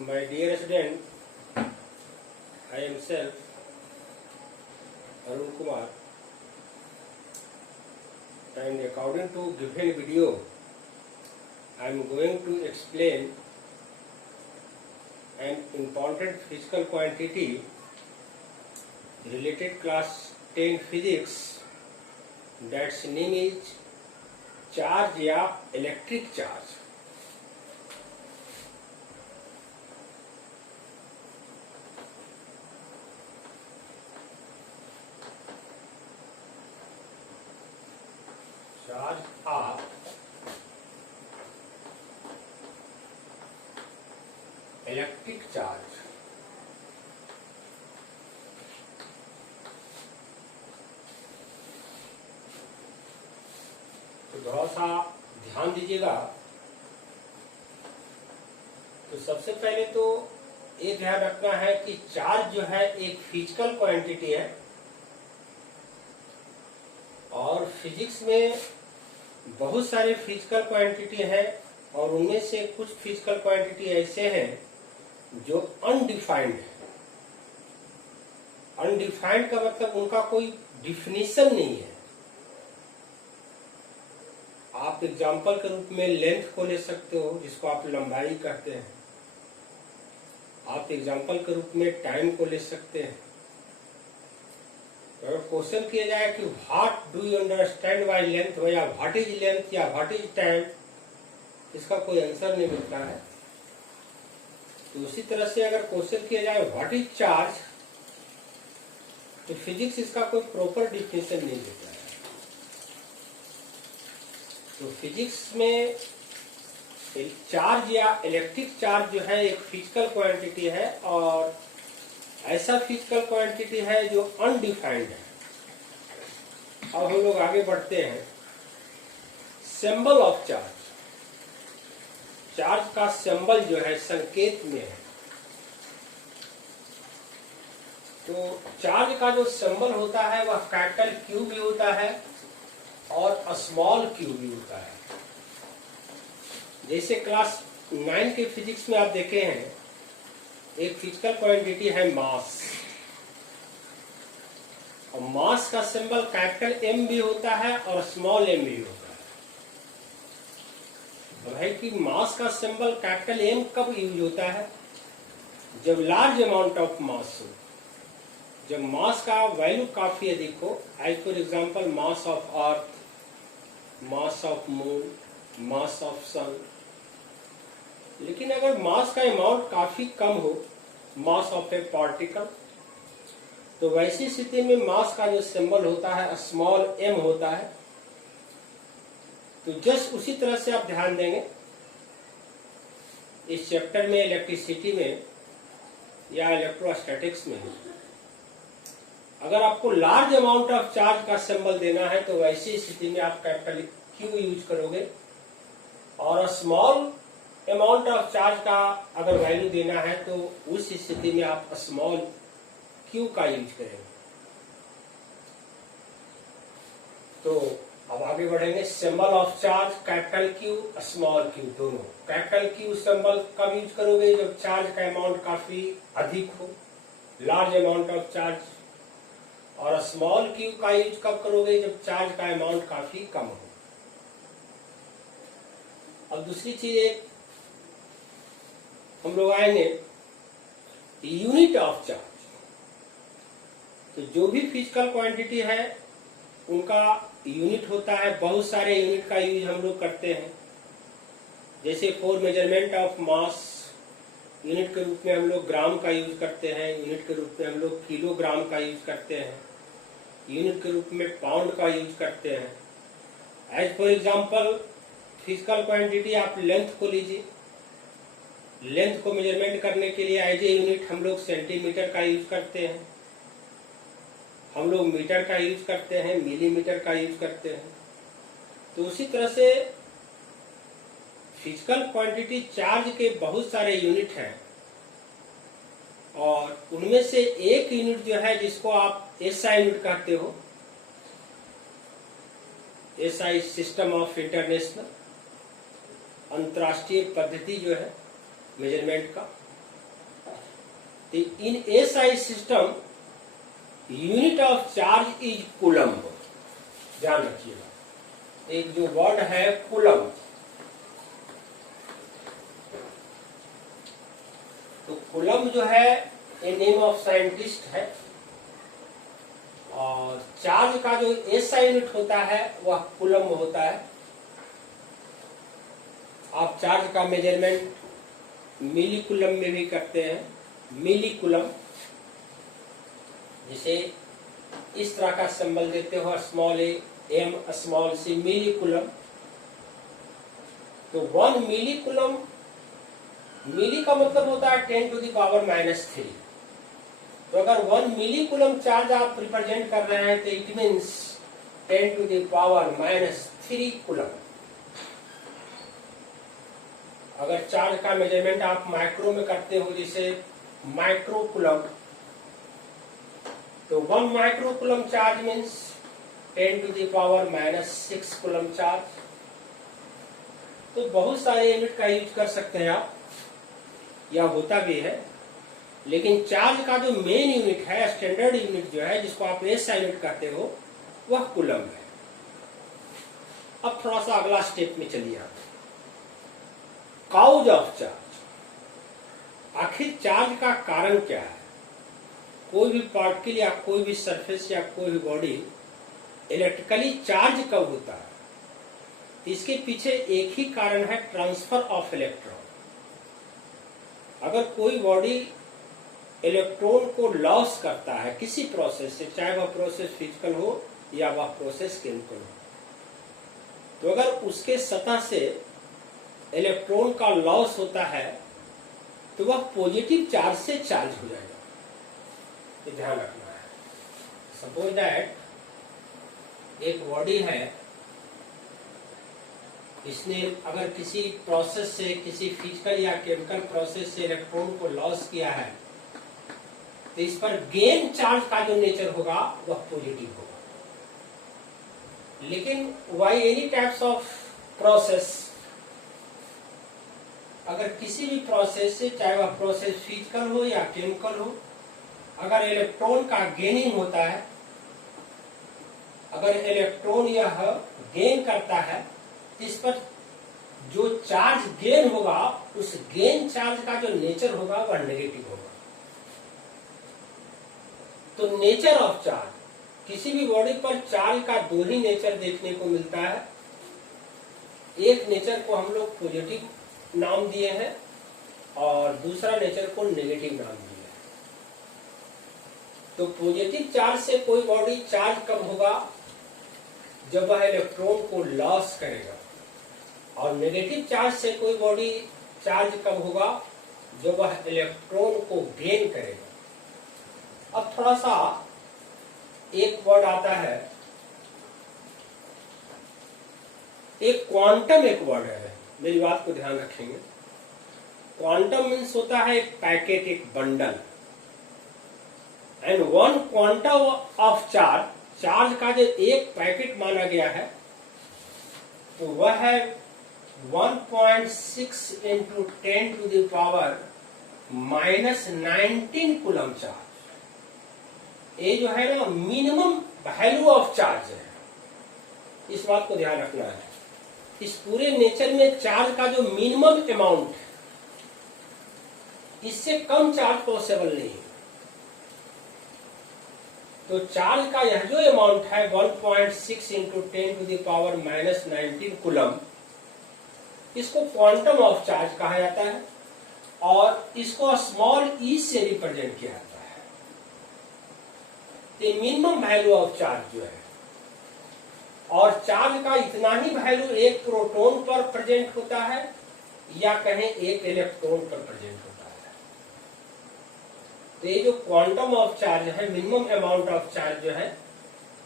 My dear student, I am self Arun Kumar, and according to given video, I am going to explain an important physical quantity related class 10 physics, that's name is charge या electric charge. Charge of electric charge. तो थोड़ा सा ध्यान दीजिएगा। तो सबसे पहले तो ये ध्यान रखना है कि चार्ज जो है एक फिजिकल क्वांटिटी है और फिजिक्स में बहुत सारे फिजिकल क्वांटिटी है और उनमें से कुछ फिजिकल क्वांटिटी ऐसे हैं जो अनडिफाइंड है। अनडिफाइंड का मतलब उनका कोई डिफिनीशन नहीं है। आप एग्जाम्पल के रूप में लेंथ को ले सकते हो, जिसको आप लंबाई कहते हैं। आप एग्जाम्पल के रूप में टाइम को ले सकते हैं। अगर क्वेश्चन किया जाए कि what do you understand by length, या व्हाट इज लेंथ या व्हाट इज टाइम, इसका कोई आंसर नहीं मिलता है। तो उसी तरह से अगर क्वेश्चन किया जाए व्हाट इज चार्ज, तो फिजिक्स इसका कोई प्रॉपर डिफिनेशन नहीं देता है। तो फिजिक्स में चार्ज या इलेक्ट्रिक चार्ज जो है एक फिजिकल क्वांटिटी है और ऐसा फिजिकल क्वांटिटी है जो अनडिफाइंड है। अब हम लोग आगे बढ़ते हैं। सिंबल ऑफ चार्ज, चार्ज का सिंबल जो है संकेत में है। तो चार्ज का जो सिंबल होता है वह कैपिटल क्यू भी होता है और स्मॉल क्यू भी होता है। जैसे क्लास 9 के फिजिक्स में आप देखे हैं, एक फिजिकल क्वांटिटी है मास, और मास का सिंबल कैपिटल एम भी होता है और स्मॉल एम भी होता है। तो है कि मास का सिंबल कैपिटल एम कब यूज होता है? जब लार्ज अमाउंट ऑफ मास हो, जब मास का वैल्यू काफी अधिक हो। As for example mass of earth, mass of moon, mass of sun. लेकिन अगर मास का अमाउंट काफी कम हो, मास ऑफ ए पार्टिकल, तो वैसी स्थिति में मास का जो सिंबल होता है स्मॉल एम होता है। तो जस्ट उसी तरह से आप ध्यान देंगे इस चैप्टर में इलेक्ट्रिसिटी में या इलेक्ट्रोस्टैटिक्स में, अगर आपको लार्ज अमाउंट ऑफ चार्ज का सिंबल देना है तो वैसी स्थिति में आप कैपिटल क्यू यूज करोगे, और स्मॉल अमाउंट ऑफ चार्ज का अगर वैल्यू देना है तो उस स्थिति में आप स्मॉल क्यू का यूज करेंगे। तो अब आगे बढ़ेंगे। Symbol of charge capital Q, small Q दोनों। कैपिटल क्यू सिंबल कब यूज करोगे? जब चार्ज का अमाउंट काफी अधिक हो, लार्ज अमाउंट ऑफ चार्ज। और स्मॉल क्यू का यूज कब करोगे? जब चार्ज का अमाउंट काफी कम हो। अब दूसरी चीज एक हम लोग आएंगे, यूनिट ऑफ चार्ज। तो जो भी फिजिकल क्वांटिटी है उनका यूनिट होता है। बहुत सारे यूनिट का यूज हम लोग करते हैं। जैसे for measurement of mass, unit के रूप में हम लोग ग्राम का यूज करते हैं। यूनिट के रूप में हम लोग किलोग्राम का यूज करते हैं। यूनिट के रूप में पाउंड का यूज करते हैं। As for example physical quantity आप लेंथ को लीजिए। लेंथ को मेजरमेंट करने के लिए एज ए यूनिट हम लोग सेंटीमीटर का यूज करते हैं, हम लोग मीटर का यूज करते हैं, मिलीमीटर का यूज करते हैं। तो उसी तरह से फिजिकल क्वांटिटी चार्ज के बहुत सारे यूनिट हैं और उनमें से एक यूनिट जो है जिसको आप एसआई यूनिट कहते हो, एसआई सिस्टम ऑफ इंटरनेशनल, अंतर्राष्ट्रीय पद्धति जो है मेजरमेंट का, In SI system, unit of charge is coulomb. ध्यान रखिएगा, एक जो वर्ड है कूलम, तो कूलम जो है ये नेम ऑफ साइंटिस्ट है, और चार्ज का जो एसआई यूनिट होता है वह कूलम होता है। आप चार्ज का मेजरमेंट मिली कूलम में भी करते हैं, मिली कूलम, जिसे इस तरह का सिंबल देते हो, small a m small c, milli coulomb. तो 1 मिली कूलम, मिली का मतलब होता है 10⁻⁻3। तो अगर 1 मिली कूलम चार्ज आप रिप्रेजेंट कर रहे हैं तो इट मीन्स 10⁻³ कूलम। अगर चार्ज का मेजरमेंट आप माइक्रो में करते हो, जैसे माइक्रो कूलम, तो 1 micro coulomb charge means 10⁻⁻6 coulomb charge. तो बहुत सारे यूनिट का यूज कर सकते हैं आप, या होता भी है, लेकिन चार्ज का जो मेन यूनिट है, स्टैंडर्ड यूनिट जो है, जिसको आप एसआई यूनिट कहते हो, वह कूलम है। अब थोड़ा सा अगला स्टेप में चलिए आप, काउज ऑफ चार्ज। आखिर चार्ज का कारण क्या है? कोई भी पार्टिकल या कोई भी सरफेस या कोई भी बॉडी इलेक्ट्रिकली चार्ज कब होता है? इसके पीछे एक ही कारण है, ट्रांसफर ऑफ इलेक्ट्रॉन। अगर कोई बॉडी इलेक्ट्रॉन को लॉस करता है किसी प्रोसेस से, चाहे वह प्रोसेस फिजिकल हो या वह प्रोसेस केमिकल हो, तो अगर उसके सतह से इलेक्ट्रॉन का लॉस होता है तो वह पॉजिटिव चार्ज से चार्ज हो जाएगा। ये ध्यान रखना है। सपोज दैट एक बॉडी है, इसने अगर किसी प्रोसेस से, किसी फिजिकल या केमिकल प्रोसेस से इलेक्ट्रॉन को लॉस किया है, तो इस पर गेन चार्ज का जो नेचर होगा वह पॉजिटिव होगा। लेकिन why any types of process, अगर किसी भी प्रोसेस से, चाहे वह प्रोसेस फिजिकल हो या केमिकल हो, अगर इलेक्ट्रॉन का गेनिंग होता है, अगर इलेक्ट्रॉन यह गेन करता है, इस पर जो चार्ज गेन होगा, उस गेन चार्ज का जो नेचर होगा वह नेगेटिव होगा। तो नेचर ऑफ चार्ज, किसी भी बॉडी पर चार्ज का दो ही नेचर देखने को मिलता है। एक नेचर को हम लोग पॉजिटिव नाम दिए हैं और दूसरा नेचर को नेगेटिव नाम दिया है। तो पॉजिटिव चार्ज से कोई बॉडी चार्ज कब होगा? जब वह इलेक्ट्रॉन को लॉस करेगा। और नेगेटिव चार्ज से कोई बॉडी चार्ज कब होगा? जब वह इलेक्ट्रॉन को गेन करेगा। अब थोड़ा सा एक वर्ड आता है, एक क्वांटम एक वर्ड है, मेरी बात को ध्यान रखेंगे। क्वांटम मीन्स होता है एक पैकेट, एक bundle, and 1 quantum of charge, charge का जो एक पैकेट माना गया है, तो वह है 1.6 × 10⁻⁻19 कूलम चार्ज। ये जो है ना मिनिमम वैल्यू ऑफ चार्ज है, इस बात को ध्यान रखना है। इस पूरे नेचर में चार्ज का जो मिनिमम अमाउंट है, इससे कम चार्ज पॉसिबल नहीं है। तो चार्ज का यह जो अमाउंट है 1.6 × 10⁻⁻19 कूलम, इसको क्वांटम ऑफ चार्ज कहा जाता है और इसको स्मॉल ई से रिप्रेजेंट किया जाता है। ये मिनिमम वैल्यू ऑफ चार्ज जो है, और चार्ज का इतना ही वैल्यू एक प्रोटॉन पर प्रेजेंट होता है या कहें एक इलेक्ट्रॉन पर प्रेजेंट होता है। तो ये जो क्वांटम ऑफ चार्ज है, मिनिमम अमाउंट ऑफ चार्ज जो है,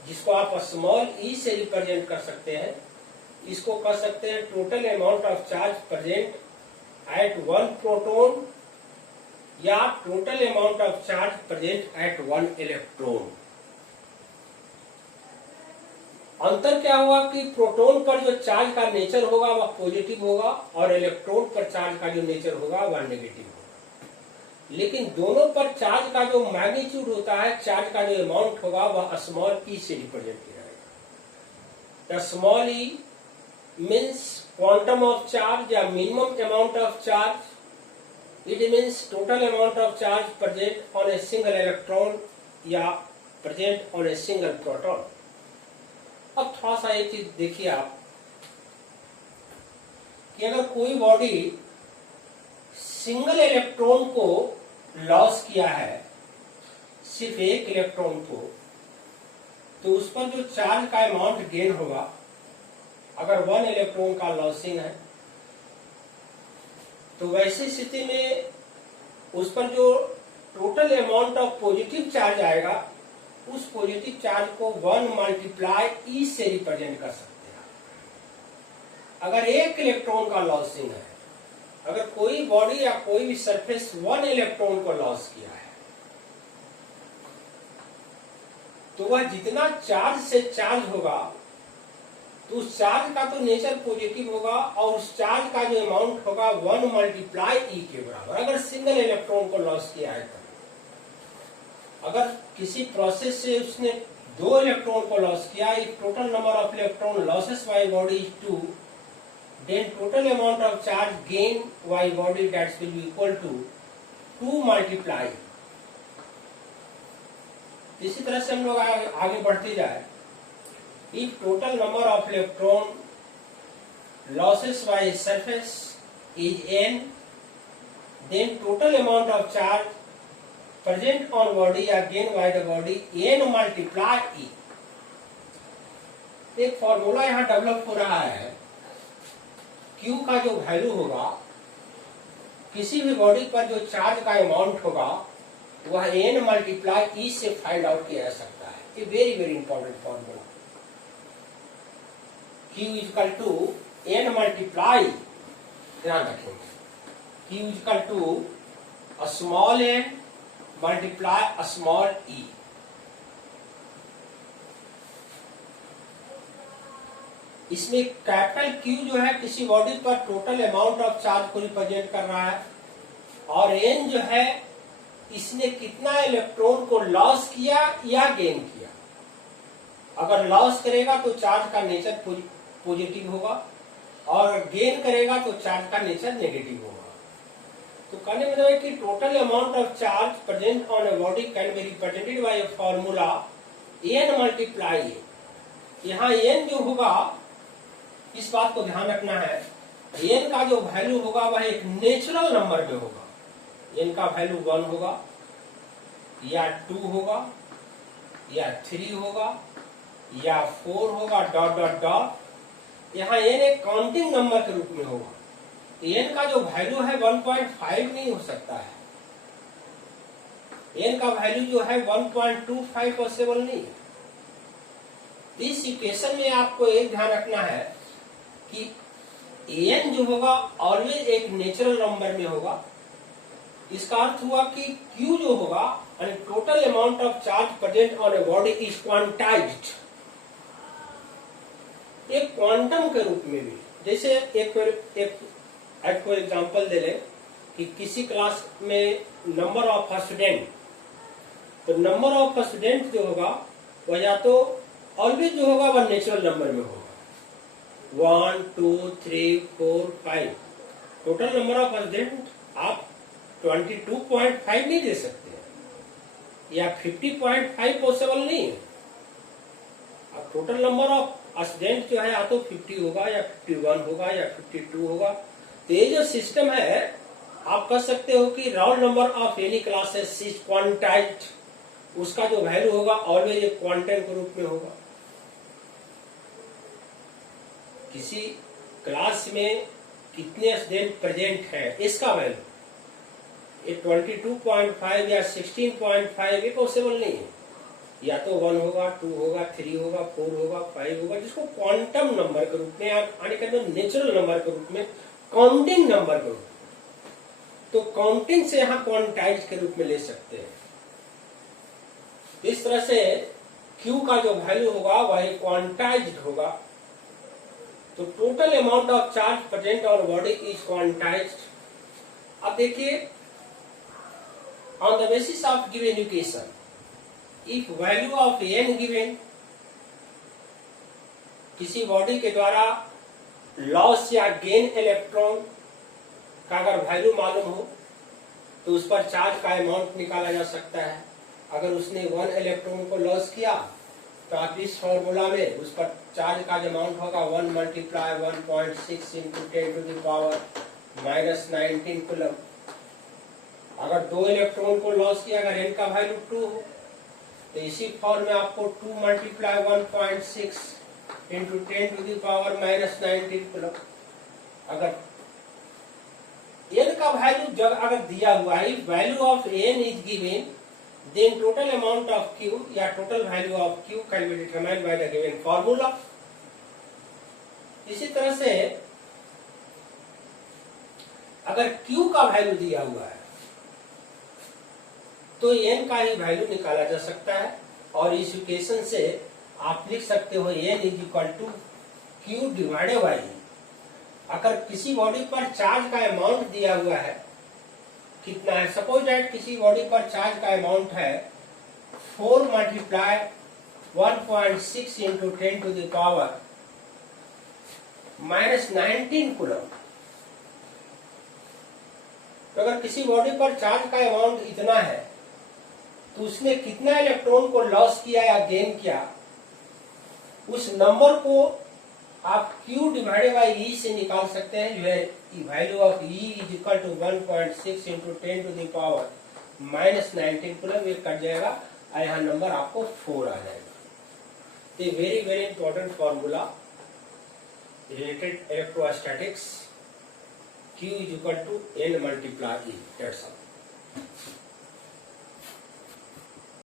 जिसको आप स्मॉल ई से रिप्रेजेंट कर सकते हैं, इसको कह सकते हैं total amount of charge present at 1 proton या total amount of charge present at 1 electron. अंतर क्या हुआ कि प्रोटॉन पर जो चार्ज का नेचर होगा वह पॉजिटिव होगा और इलेक्ट्रॉन पर चार्ज का जो नेचर होगा वह नेगेटिव होगा। लेकिन दोनों पर चार्ज का जो मैग्नीट्यूड होता है, चार्ज का जो अमाउंट होगा वह स्मॉल ई से रिप्रेजेंट किया जाएगा। The small e means quantum of charge या minimum amount of charge. It means total amount of charge present on a single electron या present on a single proton. अब थोड़ा सा एक चीज देखिए आप कि अगर कोई बॉडी सिंगल इलेक्ट्रॉन को लॉस किया है, सिर्फ एक इलेक्ट्रॉन को, तो उस पर जो चार्ज का अमाउंट गेन होगा, अगर 1 इलेक्ट्रॉन का लॉसिंग है, तो वैसी स्थिति में उस पर जो total amount of positive charge आएगा, उस पॉजिटिव चार्ज को 1 मल्टीप्लाई ई से रिप्रेजेंट कर सकते हैं। अगर एक इलेक्ट्रॉन का लॉसिंग है, अगर कोई बॉडी या कोई भी सरफेस 1 इलेक्ट्रॉन को लॉस किया है, तो वह जितना चार्ज से चार्ज होगा, तो उस चार्ज का तो नेचर पॉजिटिव होगा और उस चार्ज का जो अमाउंट होगा 1 मल्टीप्लाई ई के बराबर, अगर सिंगल इलेक्ट्रॉन को लॉस किया है तो। अगर किसी प्रोसेस से उसने 2 इलेक्ट्रॉन को लॉस किया, if total number of electron losses by body is 2, then total amount of charge gain by body that will be equal to 2 multiply। इसी तरह से हम लोग आगे बढ़ते जाए। If total number of electron losses by surface is n, then total amount of charge present on body या gain by the body n multiply e। एक फॉर्मूला यहाँ डेवलप हो रहा है, Q का जो वैल्यू होगा, किसी भी बॉडी पर जो चार्ज का अमाउंट होगा, वह n मल्टीप्लाई ई से फाइंड आउट किया जा सकता है। ये very very important formula. Q equal to n multiply, ध्यान रखेंगे, Q equal to small n multiply small e। इसमें कैपिटल Q जो है किसी बॉडी पर टोटल अमाउंट ऑफ चार्ज को रिप्रेजेंट कर रहा है, और N जो है इसने कितना इलेक्ट्रॉन को लॉस किया या गेन किया। अगर लॉस करेगा तो चार्ज का नेचर पॉजिटिव होगा, और गेन करेगा तो चार्ज का नेचर नेगेटिव होगा। तो कहने मतलब है कि total amount of charge present on a body can be represented by a formula n multiply a. यहाँ n जो होगा, इस बात को ध्यान रखना है, n का जो वैल्यू होगा वह एक नेचुरल नंबर में होगा। n का वैल्यू 1 होगा या 2 होगा या 3 होगा या 4 होगा, डॉट डॉट डॉट। यहाँ n एक काउंटिंग नंबर के रूप में होगा। n का जो वैल्यू है 1.5 नहीं हो सकता है। n का वैल्यू जो है 1.25 पॉसिबल नहीं है। इस इक्वेशन में आपको एक ध्यान रखना है कि n जो होगा ऑलवेज एक नेचुरल नंबर में होगा। इसका अर्थ हुआ कि Q जो होगा, total amount of charge present on a body is quantized, एक क्वांटम के रूप में भी। जैसे एक एग्जांपल दे लें कि किसी क्लास में नंबर ऑफ स्टूडेंट, तो नंबर ऑफ स्टूडेंट जो होगा वह या तो ऑलवेज जो होगा वह नेचुरल नंबर में होगा, 1 2 3 4 5। टोटल नंबर ऑफ स्टूडेंट आप 22.5 नहीं दे सकते या 50.5 पॉसिबल नहीं है। अब टोटल नंबर ऑफ स्टूडेंट जो है या तो 50 होगा या 51 होगा या 52 होगा। तो ये जो सिस्टम है, आप कह सकते हो कि round number of any classes is quantized, उसका जो वैल्यू होगा ऑलवेज एक क्वांटम के रूप में होगा। किसी क्लास में कितने स्टूडेंट प्रेजेंट है इसका वैल्यू, ये 22.5 या 16.5 ये पॉसिबल नहीं है। या तो 1 होगा, 2 होगा, 3 होगा, 4 होगा, 5 होगा, जिसको क्वांटम नंबर के रूप में यानी कि नेचुरल नंबर के रूप में, काउंटिंग नंबर के रूप में। तो काउंटिंग से यहाँ क्वांटाइज के रूप में ले सकते हैं। इस तरह से Q का जो वैल्यू होगा वह क्वांटाइज्ड होगा। तो total amount of charge present on body is quantized. अब देखिए on the basis of given equation, if value of n given, किसी बॉडी के द्वारा लॉस या गेन इलेक्ट्रॉन का अगर वैल्यू मालूम हो तो उस पर चार्ज का अमाउंट निकाला जा सकता है। अगर उसने 1 इलेक्ट्रॉन को लॉस किया तो आप इस फॉर्मूला में उस पर चार्ज का अमाउंट होगा 1 multiply 1.6 into 10 to the power -19 coulomb. अगर 2 इलेक्ट्रॉन को लॉस किया, अगर n का वैल्यू 2 हो तो इसी फॉर्म में आपको 2 multiply 1.6 into 10 to the power -19 coulomb. अगर n का वैल्यू जब अगर दिया हुआ है, value of n is given, then total amount of q या total value of q can be determined by the given formula. इसी तरह से अगर q का वैल्यू दिया हुआ है तो n का ही वैल्यू निकाला जा सकता है और इस इक्वेशन से आप लिख सकते हो n is equal to q divided by. अगर किसी बॉडी पर चार्ज का अमाउंट दिया हुआ है कितना है, सपोज दैट किसी बॉडी पर चार्ज का अमाउंट है 4 multiply 1.6 into 10 to the power -19 coulomb. तो अगर किसी बॉडी पर चार्ज का अमाउंट इतना है तो उसने कितना इलेक्ट्रॉन को लॉस किया या गेन किया, उस नंबर को आप Q डिवाइडेड बाई E से निकाल सकते हैं, जो है value of E is equal to 1.6 into 10 to the power -19 coulomb. ये कट जाएगा और यहाँ नंबर आपको 4 आ जाएगा। ये very very important formula related electrostatics, Q is equal to N multiply E। That's all.